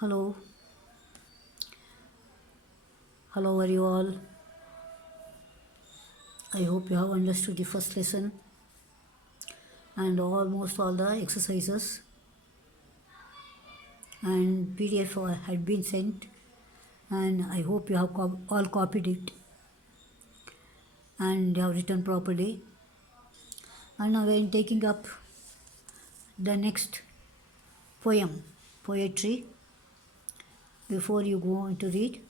Hello, how are you all? I hope you have understood the first lesson and almost all the exercises and PDF had been sent, and I hope you have all copied it and you have written properly. And now I am taking up the next poetry. Before you go on to read,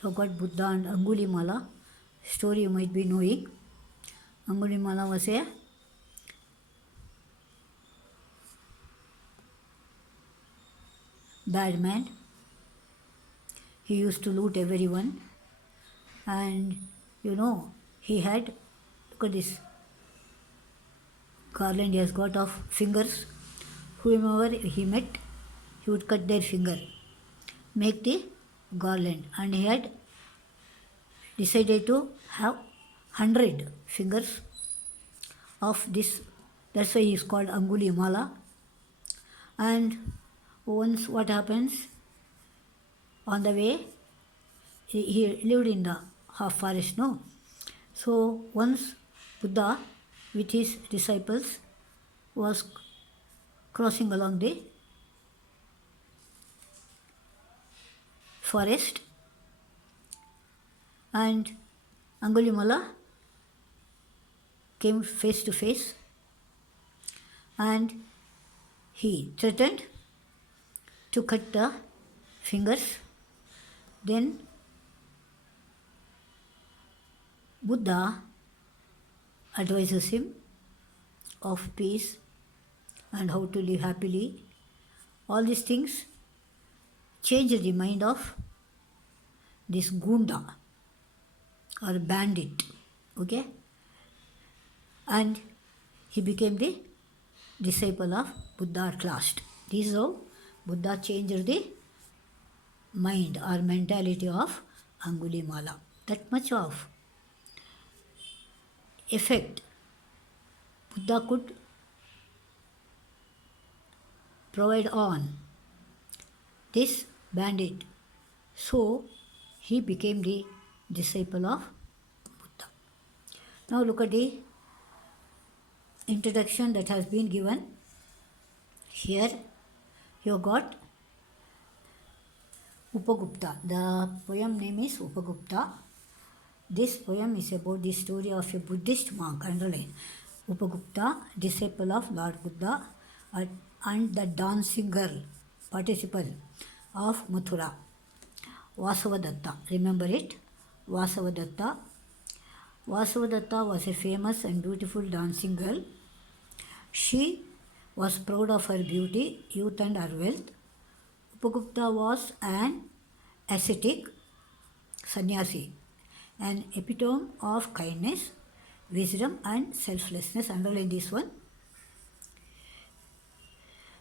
you've got Buddha and Angulimala. Story you might be knowing. Angulimala was a bad man. He used to loot everyone, and he had, look at this garland he has got of fingers. Whomever he met, he would cut their finger, make the garland, and he had decided to have 100 fingers of this. That's why he is called Anguli Mala. And once what happens on the way, he lived in the half forest, no? So once Buddha with his disciples was crossing along the forest, and Angulimala came face to face, and he threatened to cut the fingers. Then Buddha advises him of peace and how to live happily. All these things change the mind of this gunda or bandit, okay? And he became the disciple of Buddha at last. This is how Buddha changed the mind or mentality of Angulimala. That much of effect Buddha could provide on this bandit. So he became the disciple of Buddha. Now look at the introduction that has been given. Here you got Upagupta. The poem name is Upagupta. This poem is about the story of a Buddhist monk, underline. Upagupta, disciple of Lord Buddha, and the dancing girl, participle of Mathura, Vasavadatta. Remember it? Vasavadatta. Vasavadatta was a famous and beautiful dancing girl. She was proud of her beauty, youth, and her wealth. Upagupta was an ascetic sannyasi, an epitome of kindness, wisdom, and selflessness. Underline this one.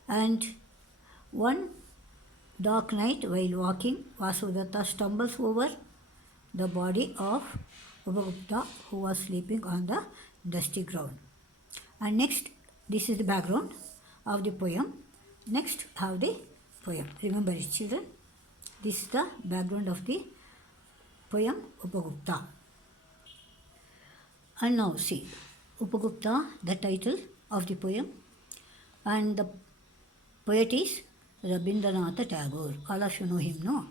And one dark night, while walking, Vasudata stumbles over the body of Upagupta, who was sleeping on the dusty ground. And next, this is the background of the poem. Next, have the poem. Remember it, children. This is the background of the poem Upagupta. And now see, Upagupta, the title of the poem, and the poet is Rabindranath Tagore. All of you know him, no?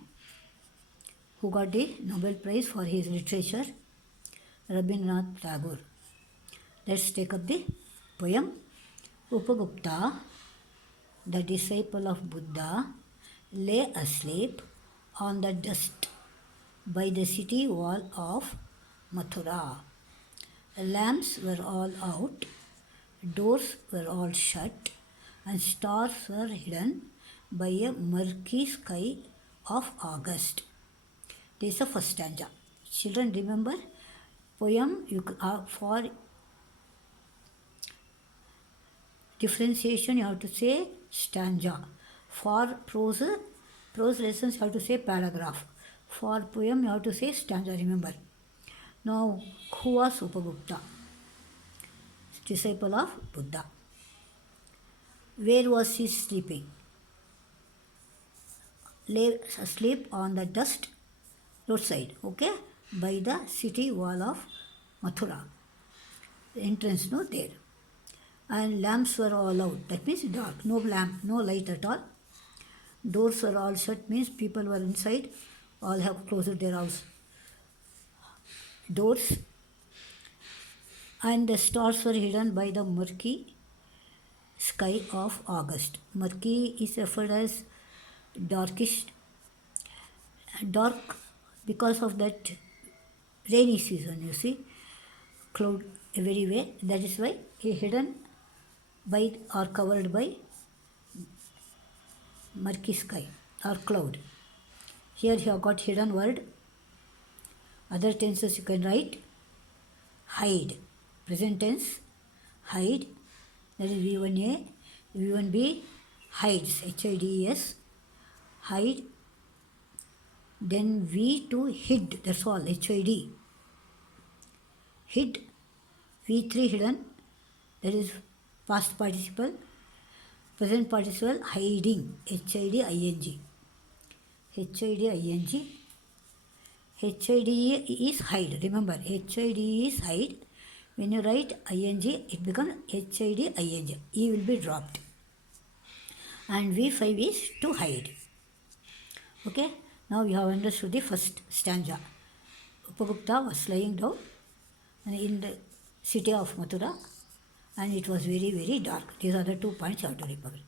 Who got the Nobel Prize for his literature? Rabindranath Tagore. Let's take up the poem. Upagupta, the disciple of Buddha, lay asleep on the dust by the city wall of Mathura. Lamps were all out, doors were all shut, and stars were hidden by a murky sky of August. This is the first stanza. Children, remember, poem for differentiation you have to say stanza. For prose lessons you have to say paragraph. For poem you have to say stanza, remember. Now, who was Upagupta? Disciple of Buddha. Where was he sleeping? lay asleep on the dust roadside, okay, by the city wall of Mathura. The entrance, no, there. And lamps were all out. That means dark, no lamp, no light at all. Doors were all shut, means people were inside. All have closed their house doors, and the stars were hidden by the murky sky of August. Murky is referred as darkish, dark because of that rainy season, you see, cloud everywhere. That is why he hidden by or covered by murky sky or cloud. Here you have got hidden word. Other tenses you can write hide. Present tense hide. That is V1A, V1B hides, Hides, hide. Then V2 hid, that's all, HID. Hid. V3 hidden, that is past participle. Present participle hiding, HIDING. HIDING. HID is hide. Remember, HID is hide. When you write ing, it becomes HIDING. E will be dropped. And V5 is to hide. Okay, now we have understood the first stanza. Upagupta was lying down in the city of Mathura, and it was very, very dark. These are the 2 points you have to remember.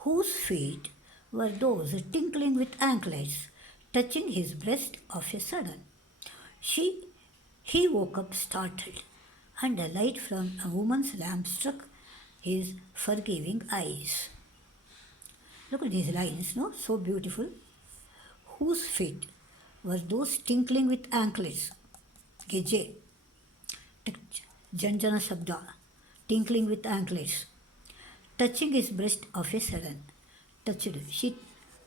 Whose feet were those tinkling with anklets, touching his breast of a sudden? He woke up startled, and a light from a woman's lamp struck his forgiving eyes. Look at these lines, no? So beautiful. Whose feet were those tinkling with anklets? Geje. Janjana Shabda. Tinkling with anklets. Touching his breast of a sudden. Touched. She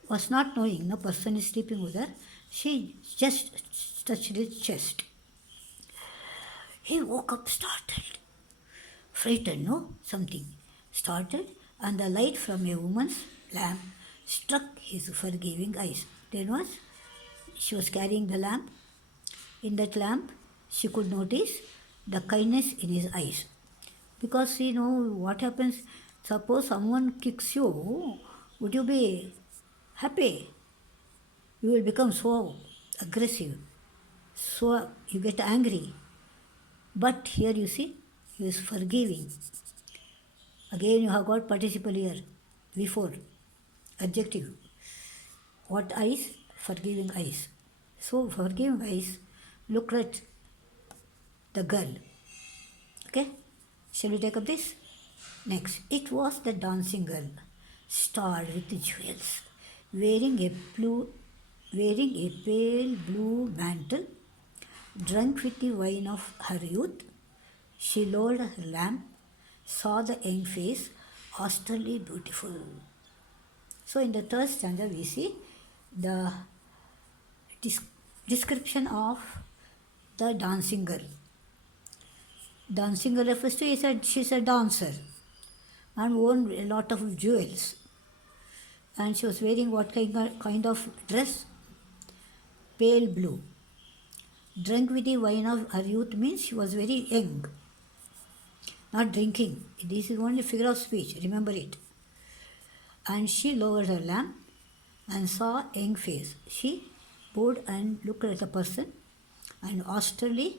was not knowing no person is sleeping with her. She just touched his chest. He woke up startled. Frightened, no? Something. Startled, and the light from a woman's lamp struck his forgiving eyes. Then she was carrying the lamp. In that lamp, she could notice the kindness in his eyes. Because you know what happens, suppose someone kicks you, would you be happy? You will become so aggressive, so you get angry. But here you see, he is forgiving. Again you have got participle here, before, adjective. What eyes? Forgiving eyes. So forgiving eyes look at the girl. Okay? Shall we take up this? Next, it was the dancing girl, starred with jewels, wearing a pale blue mantle, drunk with the wine of her youth. She lowered her lamp, saw the young face, austerely beautiful. So in the third stanza we see the description of the dancing girl. Dancing girl refers to, she's a dancer and wore a lot of jewels. And she was wearing what kind of dress? Pale blue. Drunk with the wine of her youth means she was very young. Not drinking. This is only figure of speech. Remember it. And she lowered her lamp and saw a young face. She bowed and looked at the person, and austerely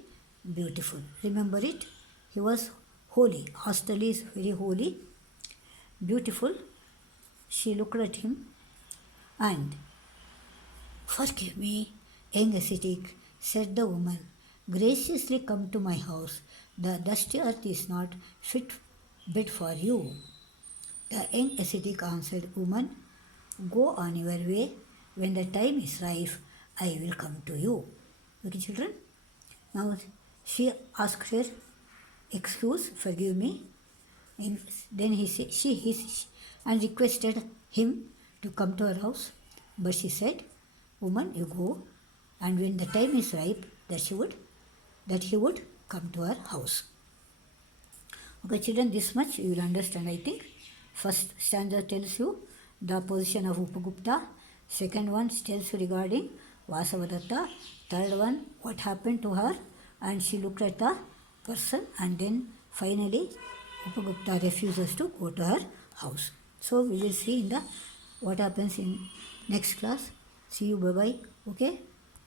beautiful. Remember it. He was holy. Austerely is very holy. Beautiful. She looked at him and, "Forgive me, young ascetic," said the woman. "Graciously come to my house. The dusty earth is not fit bed for you." The young ascetic answered, "Woman, go on your way. When the time is ripe, I will come to you." Okay, children? Now she asked her, "Excuse, forgive me." And then and requested him to come to her house. But she said, "Woman, you go, and when the time is ripe, that he would come to her house." Okay, children, this much you will understand, I think. First stanza tells you the position of Upagupta. Second one tells regarding Vasavadatta. Third one, what happened to her, and she looked at the person, and then finally Upagupta refuses to go to her house. So we will see in the what happens in next class. See you, bye bye. Okay.